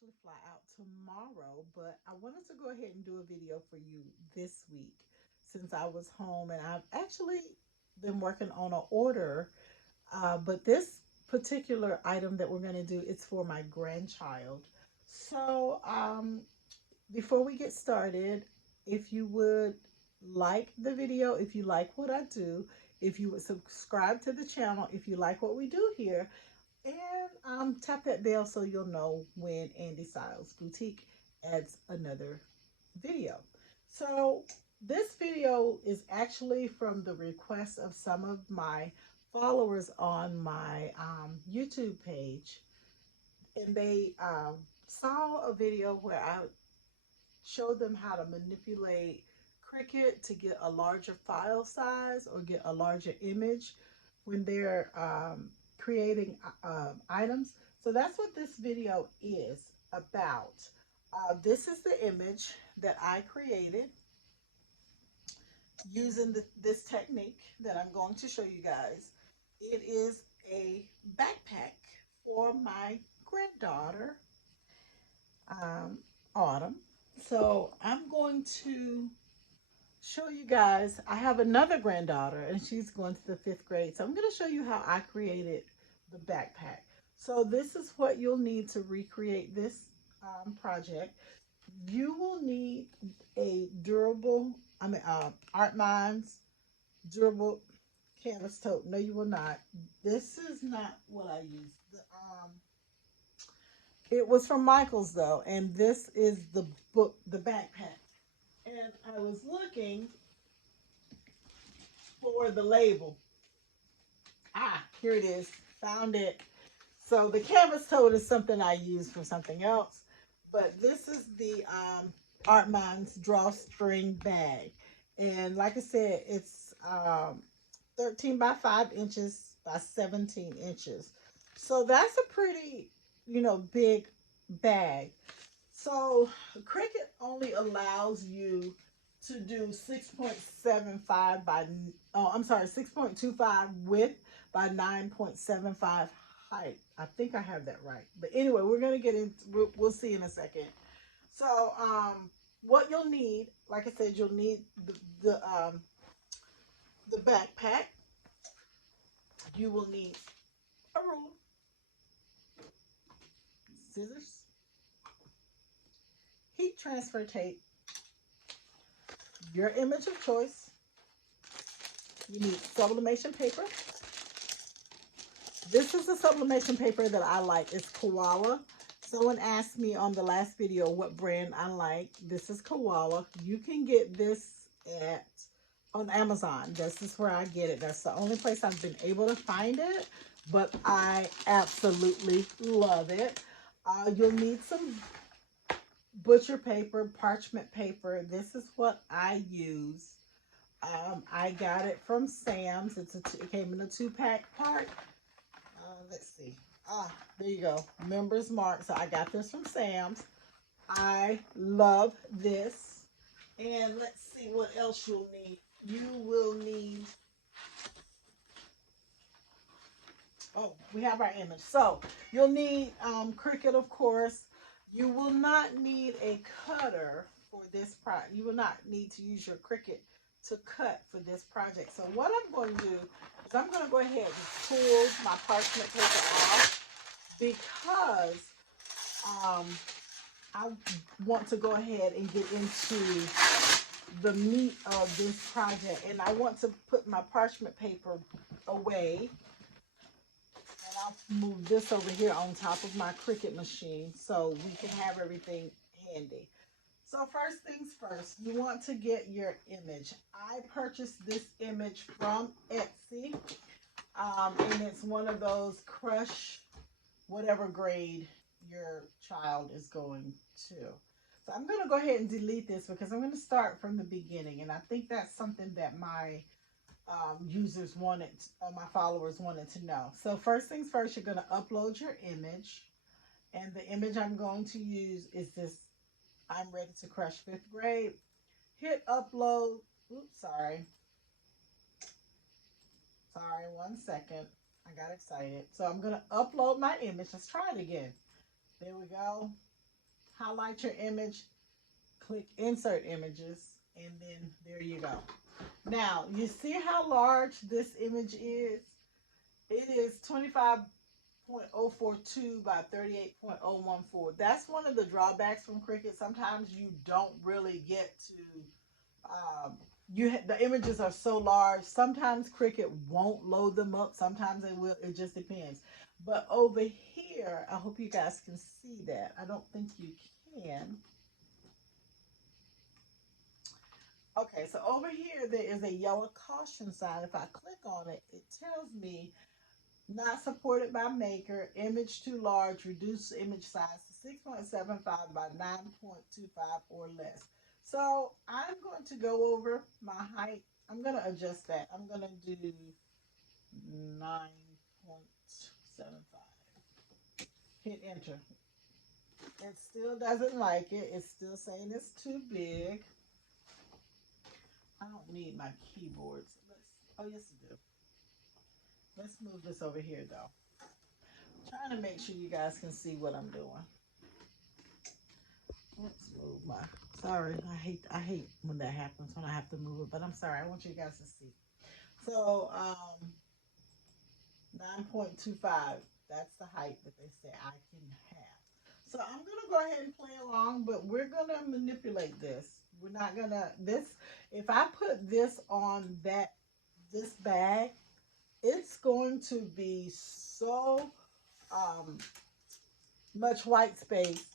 actually fly out tomorrow, but I wanted to go ahead and do a video for you this week since I was home and I've actually been working on an order. But this particular item that we're going to do, it's for my grandchild. So before we get started, if you would like the video, if you like what I do, if you would subscribe to the channel, if you like what we do here, and tap that bell so you'll know when Andy Styles Boutique adds another video. So this video is actually from the request of some of my followers on my YouTube page. And they saw a video where I showed them how to manipulate Cricut to get a larger file size or get a larger image when they're creating items. So that's what this video is about. This is the image that I created using this technique that I'm going to show you guys. It is a backpack for my granddaughter, Autumn. So I'm going to show you guys. I have another granddaughter and she's going to the 5th grade. So I'm going to show you how I created the backpack. So this is what you'll need to recreate this project. You will need a durable, Art Minds durable canvas tote. No, you will not. This is not what I used. It was from Michael's though, and this is the book, the backpack. And I was looking for the label. Ah, here it is. Found it. So the canvas tote is something I use for something else, but this is the Art Minds drawstring bag. And like I said, it's 13 by 5 inches by 17 inches. So that's a pretty, big bag. So Cricut only allows you to do 6.75 by, oh, I'm sorry, 6.25 width by 9.75 height. I think I have that right. But anyway, we're going to get into, we'll see in a second. So, what you'll need, like I said, you'll need the backpack. You will need a ruler, scissors, heat transfer tape, your image of choice. You need sublimation paper. This is the sublimation paper that I like. It's Koala. Someone asked me on the last video what brand I like. This is Koala. You can get this on Amazon. This is where I get it. That's the only place I've been able to find it, but I absolutely love it. You'll need some butcher paper, parchment paper. This is what I use. I got it from Sam's. It came in a 2-pack part. Let's see. There you go. Members Mark. So I got this from Sam's. I love this. And let's see what else you'll need. You will need, oh, we have our image. So you'll need Cricut, of course. You will not need a cutter for this project. You will not need to use your Cricut to cut for this project. So what I'm going to do is I'm going to go ahead and pull my parchment paper off because I want to go ahead and get into the meat of this project, and I want to put my parchment paper away, and I'll move this over here on top of my Cricut machine so we can have everything handy. So first things first, you want to get your image. I purchased this image from Etsy, and it's one of those crush whatever grade your child is going to. So I'm going to go ahead and delete this because I'm going to start from the beginning, and I think that's something that my users wanted, my followers wanted to know. So first things first, you're going to upload your image, and the image I'm going to use is this I'm Ready to Crush 5th grade. Hit upload. Oops, sorry. Sorry, 1 second. I got excited. So I'm going to upload my image. Let's try it again. There we go. highlight your image, click insert images, and then there you go. Now, you see how large this image is? It is 25.042 by 38.014. That's one of the drawbacks from Cricut. Sometimes you don't really get to the images are so large. Sometimes Cricut won't load them up. Sometimes they will. It just depends. But over here, I hope you guys can see that. I don't think you can. Okay, so over here there is a yellow caution sign. If I click on it, it tells me not supported by maker, image too large, reduce image size to 6.75 by 9.25 or less. So I'm going to go over my height. I'm going to adjust that. I'm going to do 9.75. Hit enter. It still doesn't like it. It's still saying it's too big. I don't need my keyboards. Oh, yes, I do. Let's move this over here, though. I'm trying to make sure you guys can see what I'm doing. Let's move my. Sorry, I hate when that happens when I have to move it, but I'm sorry. I want you guys to see. So 9.25. That's the height that they say I can have. So I'm gonna go ahead and play along, but we're gonna manipulate this. We're not gonna if I put this on this bag, it's going to be so much white space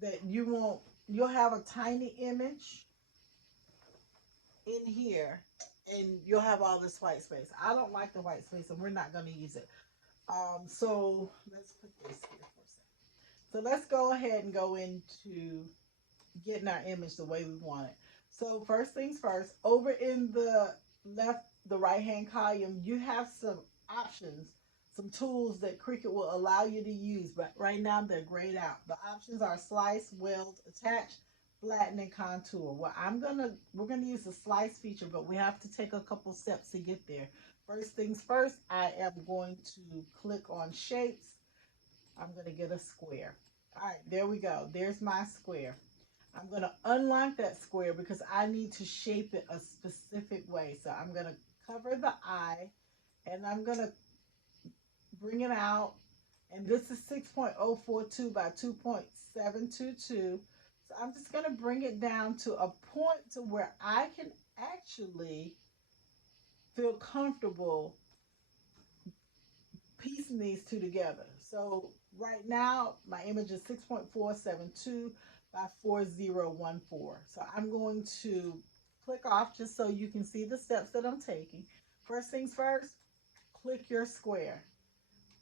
that you'll have a tiny image in here and you'll have all this white space. I don't like the white space and we're not going to use it. So let's put this here for a second. So let's go ahead and go into getting our image the way we want it. So first things first, over in the right hand column, you have some options, some tools that Cricut will allow you to use, but right now they're grayed out. The options are slice, weld, attach, flatten, and contour. Well, we're gonna use the slice feature, but we have to take a couple steps to get there. First things first, I am going to click on shapes. I'm gonna get a square. All right, there we go. There's my square. I'm going to unlock that square because I need to shape it a specific way. So I'm going to cover the eye and I'm going to bring it out. And this is 6.042 by 2.722. So I'm just going to bring it down to a point to where I can actually feel comfortable piecing these two together. So right now my image is 6.472 by 4014. So I'm going to click off just so you can see the steps that I'm taking. First things first, click your square.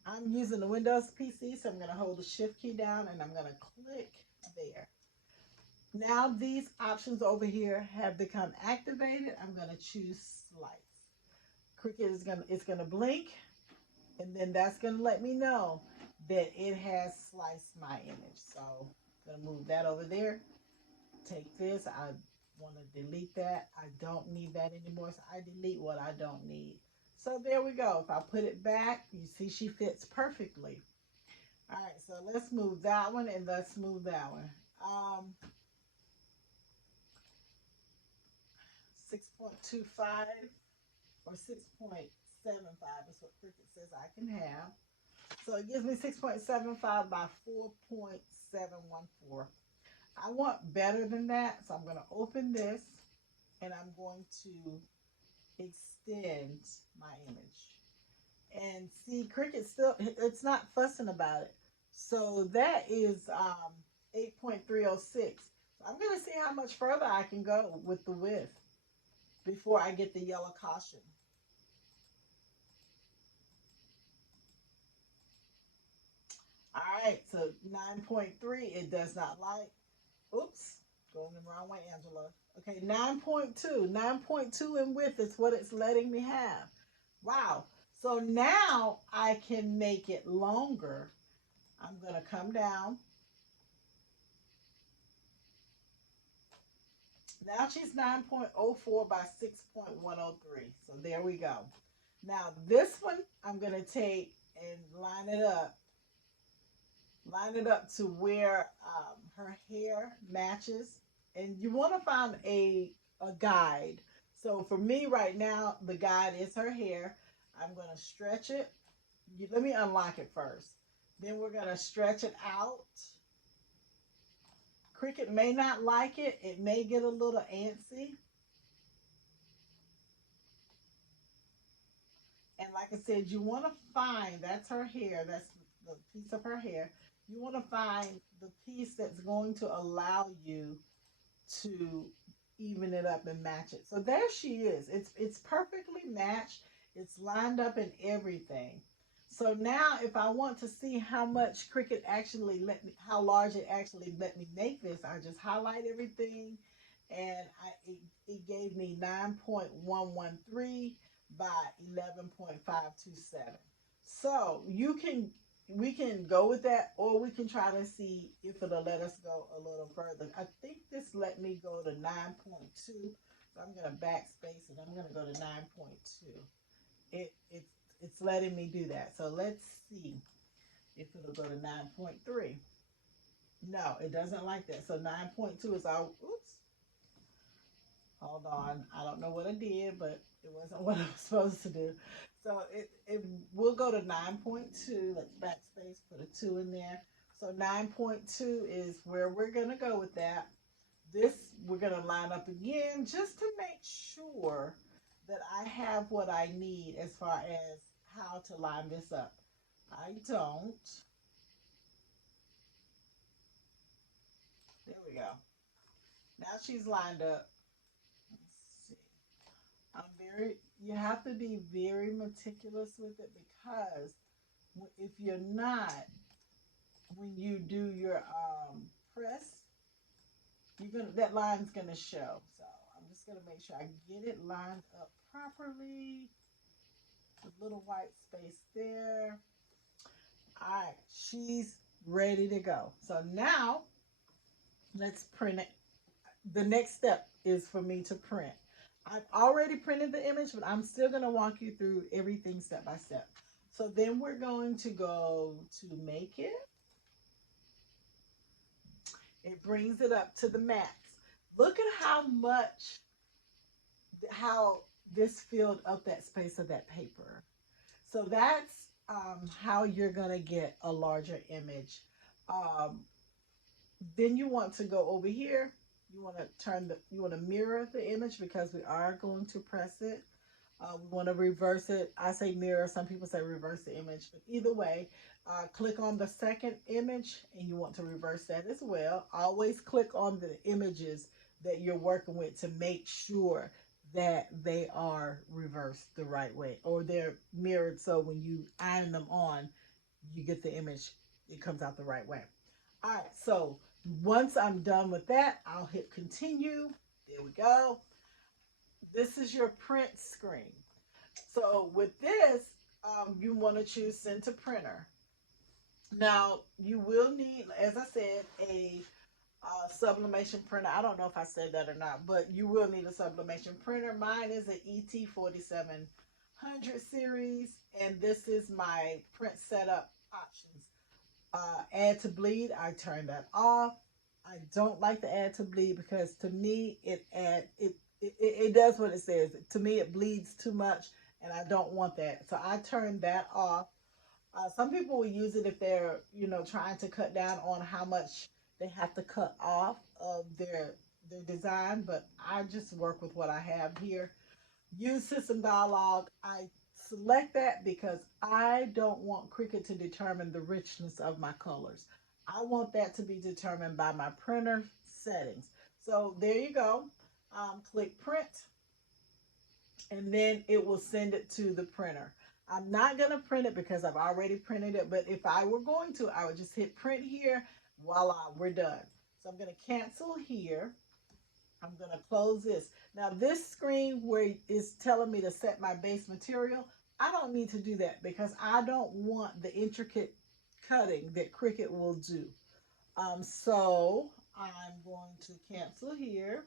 I'm using the Windows PC, so I'm going to hold the shift key down and I'm going to click there. Now these options over here have become activated. I'm going to choose slice. Cricut is going to blink, and then that's going to let me know that it has sliced my image. So I'm going to move that over there. Take this. I want to delete that. I don't need that anymore. So I delete what I don't need. So there we go. If I put it back, you see she fits perfectly. All right, so let's move that one and let's move that one. 6.25 or 6.75 is what Cricut says I can have. So it gives me 6.75 by 4.714. I want better than that, so I'm going to open this and I'm going to extend my image. And see, Cricut still, it's not fussing about it. So that is 8.306. So I'm going to see how much further I can go with the width before I get the yellow caution. All right, so 9.3, it does not like. Oops, going the wrong way, Angela. Okay, 9.2. 9.2 in width is what it's letting me have. Wow. So now I can make it longer. I'm going to come down. Now she's 9.04 by 6.103. So there we go. Now this one, I'm going to take and line it up Line it up to where her hair matches. And you want to find a guide. So for me right now, the guide is her hair. I'm going to stretch it. Let me unlock it first. Then we're going to stretch it out. Cricut may not like it. It may get a little antsy. And like I said, you want to find, that's her hair, that's the piece of her hair. You want to find the piece that's going to allow you to even it up and match it. So there she is. It's perfectly matched. It's lined up and everything. So now if I want to see how much Cricut actually let me, how large it actually let me make this, I just highlight everything and it gave me 9.113 by 11.527. So we can go with that, or we can try to see if it'll let us go a little further. I think this let me go to 9.2. So I'm going to backspace it. I'm going to go to 9.2. It's letting me do that. So let's see if it'll go to 9.3. No, it doesn't like that. So 9.2 is our, oops, hold on. I don't know what I did, but it wasn't what I was supposed to do. So it will go to 9.2. Let's backspace, put a 2 in there. So 9.2 is where we're going to go with that. This, we're going to line up again just to make sure that I have what I need as far as how to line this up. I don't. There we go. Now she's lined up. Let's see. You have to be very meticulous with it, because if you're not, when you do your press, that line's gonna show. So I'm just gonna make sure I get it lined up properly. The little white space there. All right, she's ready to go. So now let's print it. The next step is for me to print. I've already printed the image, but I'm still going to walk you through everything step by step. So then we're going to go to make it. It brings it up to the max. Look at how this filled up that space of that paper. So that's how you're going to get a larger image. Um, then you want to go over here. You want to you want to mirror the image, because we are going to press it. We want to reverse it. I say mirror. Some people say reverse the image, but either way, click on the second image and you want to reverse that as well. Always click on the images that you're working with to make sure that they are reversed the right way, or they're mirrored, so when you iron them on, you get the image, it comes out the right way. All right, so once I'm done with that, I'll hit continue. There we go. This is your print screen. So with this, you want to choose send to printer. Now you will need, as I said, a sublimation printer. I don't know if I said that or not, but you will need a sublimation printer. Mine is an ET4700 series, and this is my print setup options. Add to bleed, I turn that off. I don't like to add to bleed, because to me it does what it says. To me it bleeds too much, and I don't want that. So I turn that off. Some people will use it if they're, trying to cut down on how much they have to cut off of their design, but I just work with what I have here. Use system dialog. I select that because I don't want Cricut to determine the richness of my colors. I want that to be determined by my printer settings. So there you go. Click print, and then it will send it to the printer. I'm not going to print it because I've already printed it, but if I were going to, I would just hit print here. Voila, we're done. So I'm going to cancel here. I'm going to close this. Now this screen where it's telling me to set my base material, I don't need to do that because I don't want the intricate cutting that Cricut will do. So I'm going to cancel here.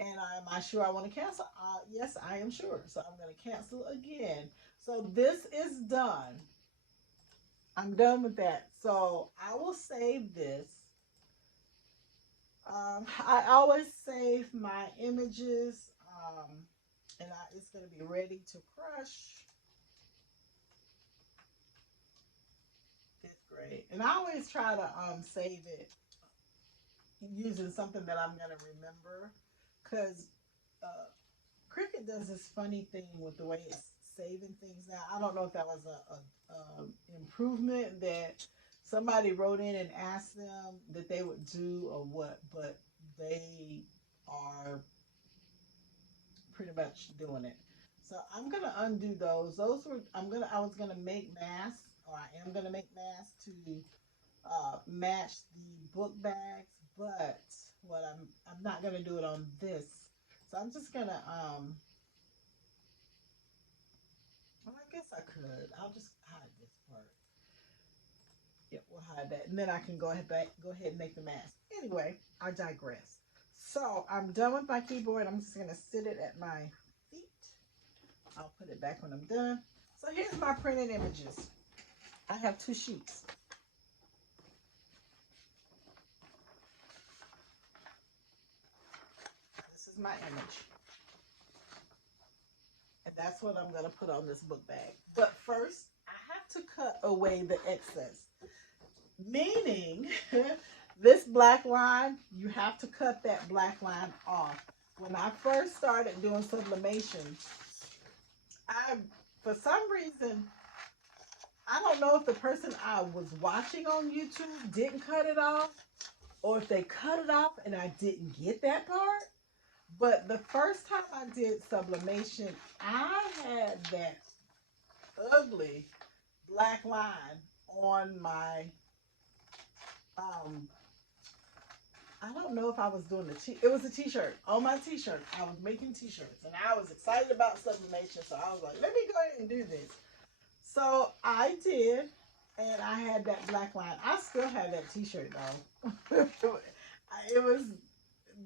And am I sure I want to cancel? Yes, I am sure. So I'm going to cancel again. So this is done. I'm done with that. So I will save this. I always save my images, and it's going to be ready to crush fifth grade. And I always try to save it using something that I'm going to remember, because uh, Cricut does this funny thing with the way it's saving things now. I don't know if that was a improvement that somebody wrote in and asked them that they would do or what, but they are pretty much doing it. So I'm gonna undo those. Those were I was gonna make masks, or I am gonna make masks to match the book bags, but I'm not gonna do it on this. So I'm just gonna well, I guess I could. I'll just hide this part. Yep, we'll hide that, and then I can go ahead and make the mask. Anyway, I digress. So I'm done with my keyboard. I'm just gonna sit it at my feet. I'll put it back when I'm done. So here's my printed images. I have 2 sheets. This is my image. And that's what I'm going to put on this book bag. But first, I have to cut away the excess. Meaning, this black line, you have to cut that black line off. When I first started doing sublimation, for some reason, I don't know if the person I was watching on YouTube didn't cut it off, or if they cut it off and I didn't get that part. But the first time I did sublimation, I had that ugly black line on my, I don't know if I was doing it was a t-shirt. On my t-shirt, I was making t-shirts, and I was excited about sublimation, so I was like, let me go ahead and do this. So I did, and I had that black line. I still have that t-shirt though. It was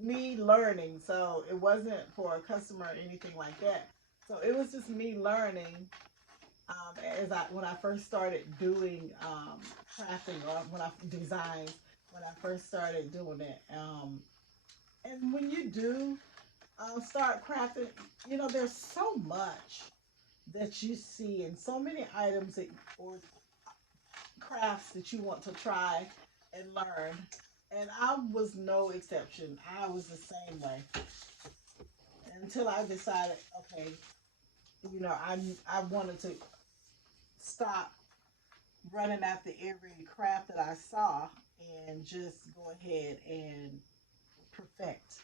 me learning, so it wasn't for a customer or anything like that. So it was just me learning when I first started doing crafting, or when I designed, when I first started doing it. And when you do start crafting, there's so much that you see, and so many items or crafts that you want to try and learn. And I was no exception. I was the same way until I decided, okay, I wanted to stop running after every craft that I saw and just go ahead and perfect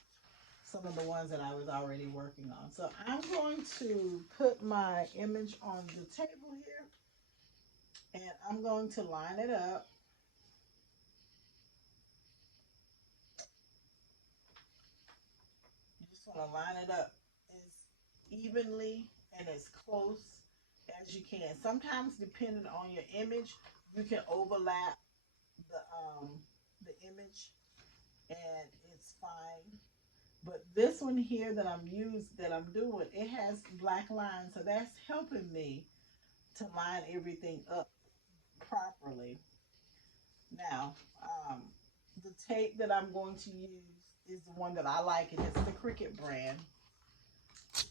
some of the ones that I was already working on. So I'm going to put my image on the table here, and I'm going to line it up. You just want to line it up as evenly and as close as you can. Sometimes, depending on your image, you can overlap the image, and it's fine. But this one here that I'm doing, it has black lines, so that's helping me to line everything up properly. Now, the tape that I'm going to use is the one that I like, and it's the Cricut brand.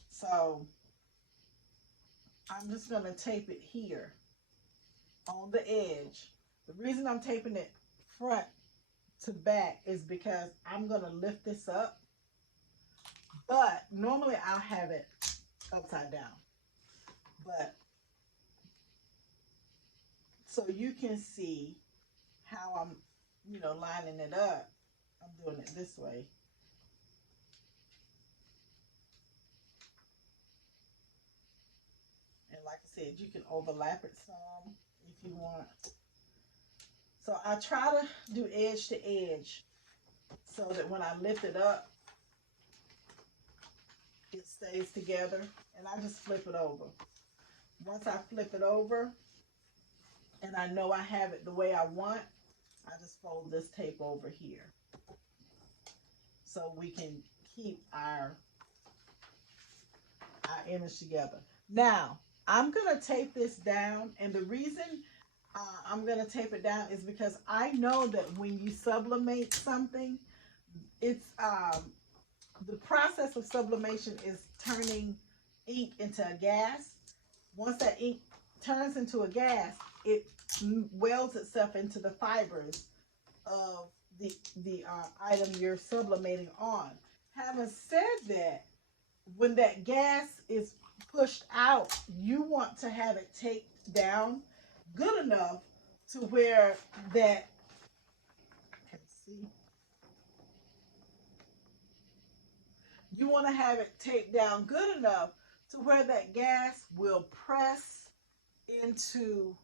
So I'm just going to tape it here on the edge. The reason I'm taping it front to back is because I'm going to lift this up, but normally I'll have it upside down. But so you can see how I'm, lining it up. I'm doing it this way. And like I said, you can overlap it some if you want. So I try to do edge to edge so that when I lift it up, it stays together. And I just flip it over. Once I flip it over and I know I have it the way I want, I just fold this tape over here so we can keep our image together. Now, I'm going to tape this down, and the reason I'm going to tape it down is because I know that when you sublimate something, it's the process of sublimation is turning ink into a gas. Once that ink turns into a gas, it welds itself into the fibers of the item you're sublimating on. Having said that, when that gas is pushed out, you want to have it taped down good enough to where that, let's see, you want to have it taped down good enough to where that gas will press into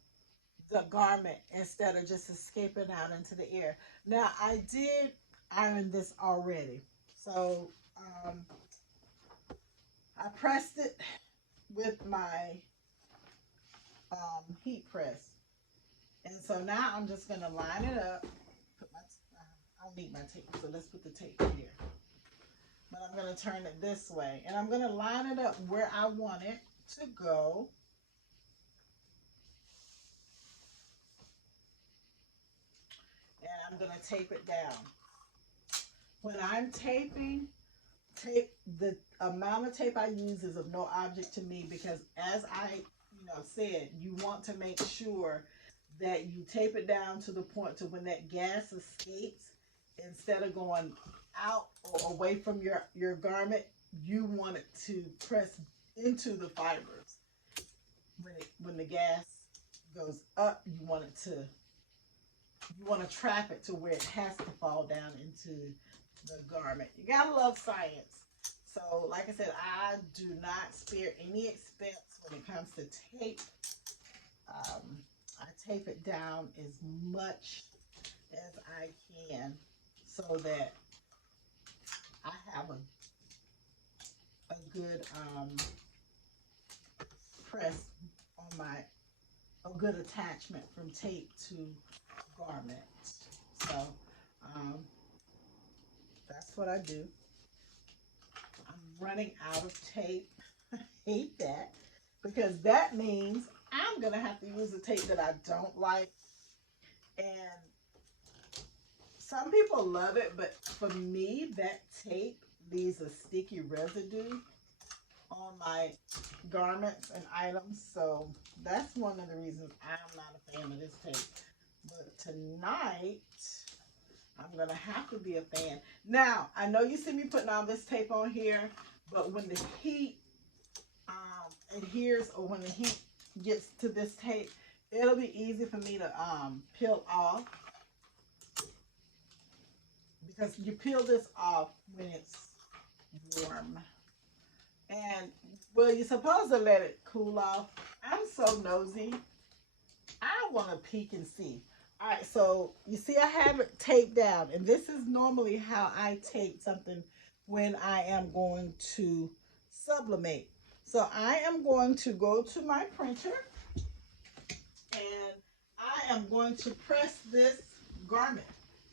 the garment instead of just escaping out into the air. Now, I did iron this already. So I pressed it with my heat press. And so now I'm just going to line it up. Put my, I don't need my tape, so let's put the tape here. But I'm going to turn it this way. And I'm going to line it up where I want it to go. And I'm going to tape it down. When I'm taping, the amount of tape I use is of no object to me, because as I said, you want to make sure that you tape it down to the point to when that gas escapes, instead of going out or away from your garment, you want it to press into the fibers. When the gas goes up, you want to trap it to where it has to fall down into the garment. You gotta love science. So like I said, I do not spare any expense when it comes to tape. I tape it down as much as I can so that I have a good press on a good attachment from tape to garment. So that's what I do. I'm running out of tape. I hate that, because that means I'm gonna have to use a tape that I don't like. And some people love it, but for me, that tape leaves a sticky residue on my garments and items. So that's one of the reasons I'm not a fan of this tape. But tonight, I'm going to have to be a fan. Now, I know you see me putting all this tape on here, but when the heat adheres, or when the heat gets to this tape, it'll be easy for me to peel off. Because you peel this off when it's warm. And, well, you're supposed to let it cool off. I'm so nosy. I want to peek and see. All right, so you see I have it taped down. And this is normally how I tape something when I am going to sublimate. So I am going to go to my printer. And I am going to press this garment,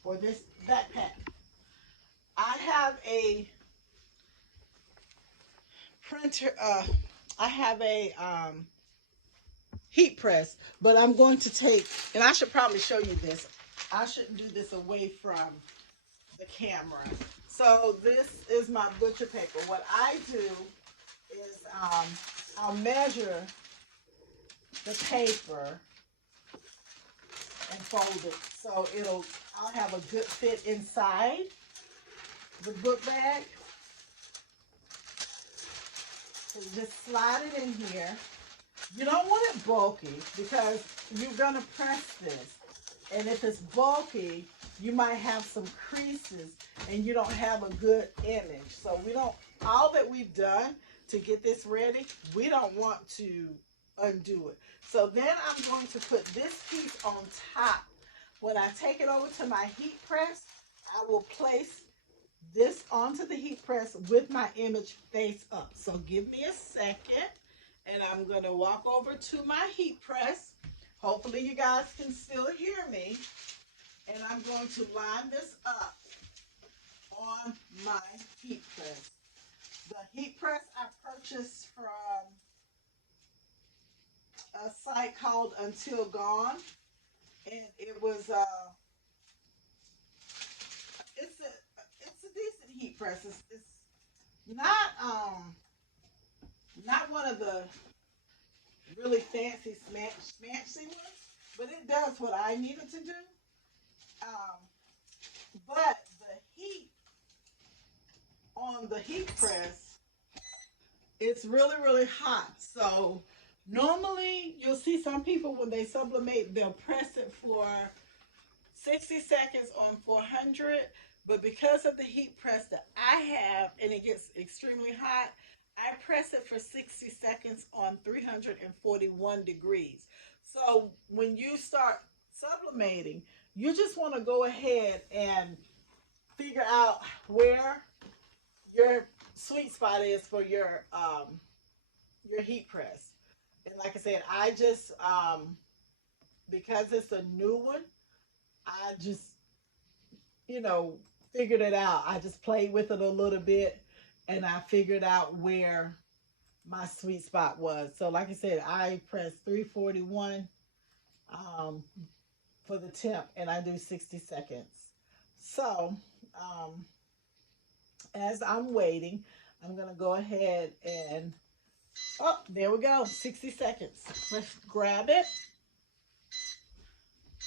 or this backpack. I have a printer, I have a heat press, but I'm going to take, and I should probably show you this. I shouldn't do this away from the camera. So this is my butcher paper. What I do is I'll measure the paper and fold it so I'll have a good fit inside the book bag. So just slide it in here. You don't want it bulky, because you're going to press this. And if it's bulky, you might have some creases and you don't have a good image. So all that we've done to get this ready, we don't want to undo it. So then I'm going to put this piece on top. When I take it over to my heat press, I will place this onto the heat press with my image face up. So give me a second, and I'm going to walk over to my heat press. Hopefully you guys can still hear me. And I'm going to line this up on my heat press. The heat press I purchased from a site called Until Gone. and it was it's a decent heat press. It's not not one of the really fancy smashy ones, but it does what I needed to do. Um, but the heat on the heat press, it's really, really hot. So normally you'll see some people when they sublimate, they'll press it for 60 seconds on 400. But because of the heat press that I have and it gets extremely hot, I press it for 60 seconds on 341 degrees. So when you start sublimating, you just want to go ahead and figure out where your sweet spot is for your heat press. And like I said, I just because it's a new one, I just figured it out. I just played with it a little bit and I figured out where my sweet spot was. So like I said, I press 341 um for the temp and I do 60 seconds. So um as I'm waiting, I'm gonna go ahead and oh, there we go, 60 seconds. Let's grab it.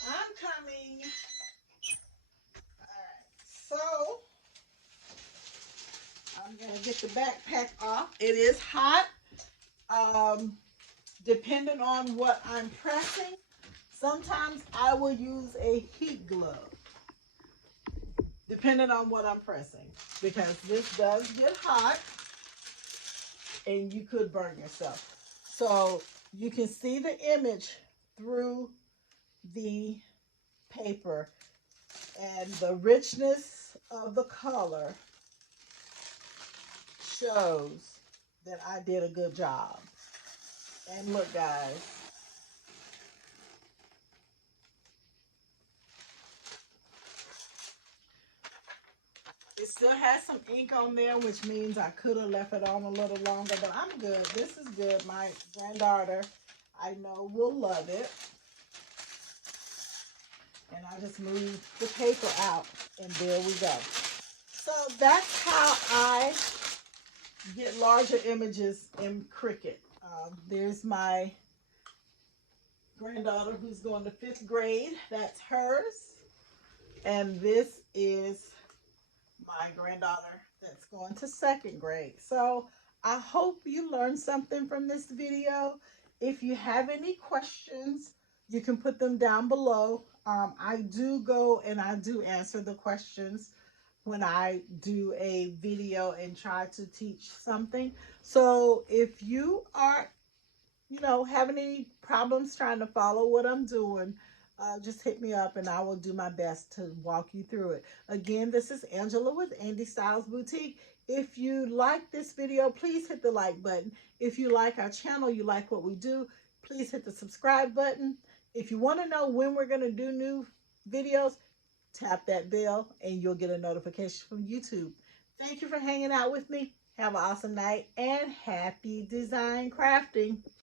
I'm coming. All right, so I'm gonna get the backpack off. It is hot. Um, Depending on what I'm pressing, sometimes I will use a heat glove, depending on what I'm pressing, because this does get hot and you could burn yourself. So you can see the image through the paper and the richness of the color shows that I did a good job. And look, guys, it still has some ink on there, which means I could have left it on a little longer, but I'm good. This is good. My granddaughter, I know, will love it. And I just move the paper out, and there we go. So that's how I get larger images in Cricut. There's my granddaughter who's going to 5th grade. That's hers. And this is my granddaughter that's going to 2nd grade. So I hope you learned something from this video. If you have any questions, you can put them down below. I do go and I do answer the questions when I do a video and try to teach something. So if you are having any problems trying to follow what I'm doing, just hit me up and I will do my best to walk you through it. Again, this is Angela with Andy Styles Boutique. If you like this video, please hit the like button. If you like our channel, you like what we do, please hit the subscribe button. If you want to know when we're going to do new videos, tap that bell and you'll get a notification from YouTube. Thank you for hanging out with me. Have an awesome night and happy design crafting.